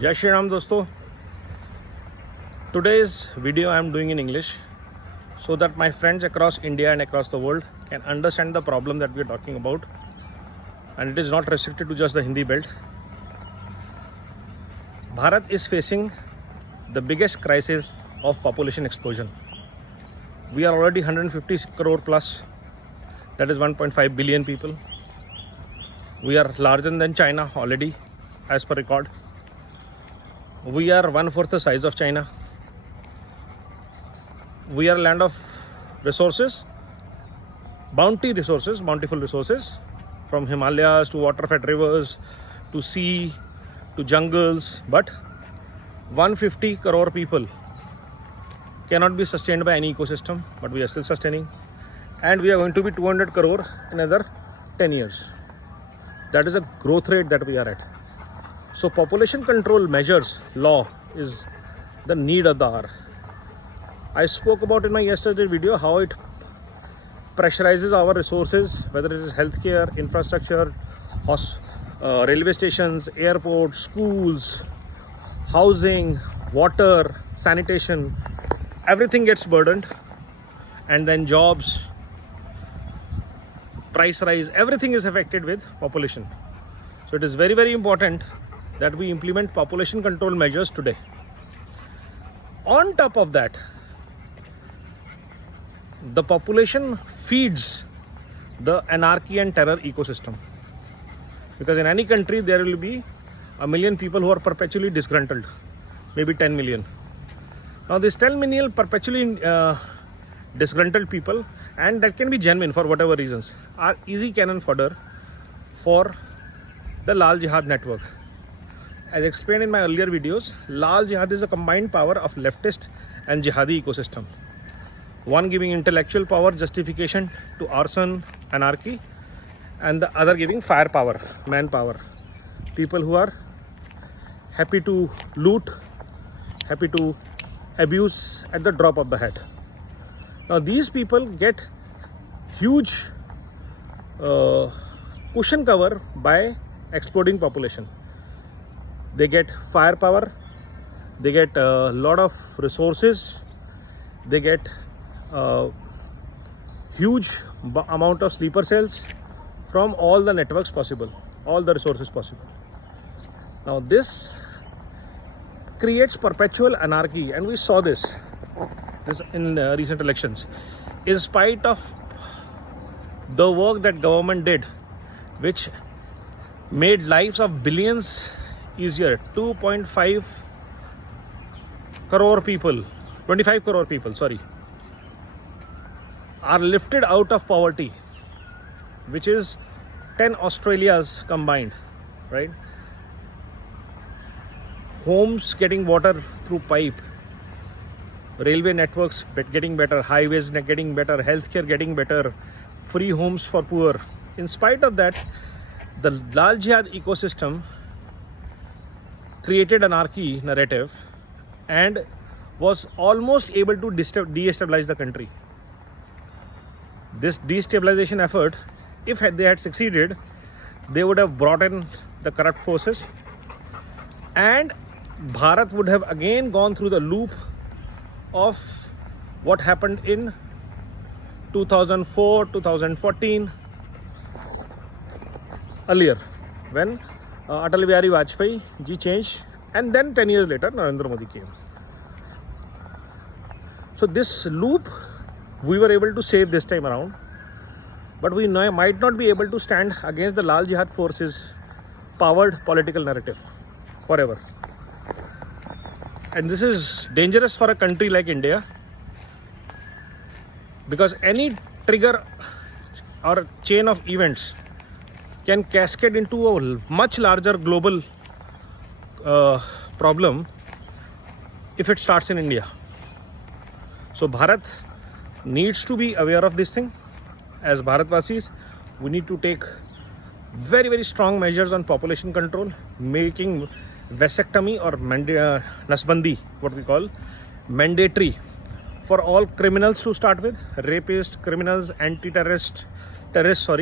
Jai Shri Ram दोस्तों. Today's video I am doing in English so that my friends across India and across the world can understand the problem that we are talking about, and it is not restricted to just the Hindi belt. Bharat is facing the biggest crisis of population explosion. We are already 150 crore plus, that is 1.5 billion people. We are larger than China already as per record. We are 1/4 the size of China. We are a land of resources, bountiful resources, from Himalayas to water-fed rivers to sea to jungles. But 150 crore people cannot be sustained by any ecosystem, but we are still sustaining, and we are going to be 200 crore in another 10 years. That is a growth rate that we are at. So population control measures law is the need of the hour. I spoke about in my yesterday video how it pressurizes our resources, whether it is healthcare, infrastructure, railway stations, airports, schools, housing, water, sanitation. Everything gets burdened, and then jobs, price rise, everything is affected with population. So it is very, very important that we implement population control measures today. On top of that, the population feeds the anarchy and terror ecosystem, because in any country there will be a million people who are perpetually disgruntled, maybe 10 million. Now this 10 million perpetually disgruntled people, and that can be genuine for whatever reasons, are easy cannon fodder for the Lal Jihad network. As explained in my earlier videos, Lal Jihad is a combined power of leftist and jihadi ecosystem. One giving intellectual power, justification to arson, anarchy, and the other giving firepower, manpower. People who are happy to loot, happy to abuse at the drop of the hat. Now these people get huge cushion cover by exploding population. They get firepower, they get a lot of resources, they get huge amount of sleeper cells from all the networks possible, all the resources possible. Now this creates perpetual anarchy, and we saw this in recent elections. In spite of the work that government did, which made lives of billions easier, 2.5 crore people, 25 crore people, are lifted out of poverty, which is 10 Australias combined, right? Homes getting water through pipe, railway networks getting better, highways getting better, healthcare getting better, free homes for poor. In spite of that, the Lal Jihad ecosystem created anarchy narrative and was almost able to destabilize the country. This destabilization effort, if they had succeeded, they would have brought in the corrupt forces, and Bharat would have again gone through the loop of what happened in 2004, 2014, earlier, when Atal Bihari Vajpayee ji changed, and then 10 years later Narendra Modi came. So this loop we were able to save this time around, but we might not be able to stand against the Lal Jihad forces powered political narrative forever. And this is dangerous for a country like India, because any trigger or chain of events can cascade into a much larger global problem if it starts in India. So Bharat needs to be aware of this thing. As Bharatvasis, we need to take very, very strong measures on population control, making vasectomy or nasbandi, what we call, mandatory for all criminals to start with, rapists, criminals, terrorists,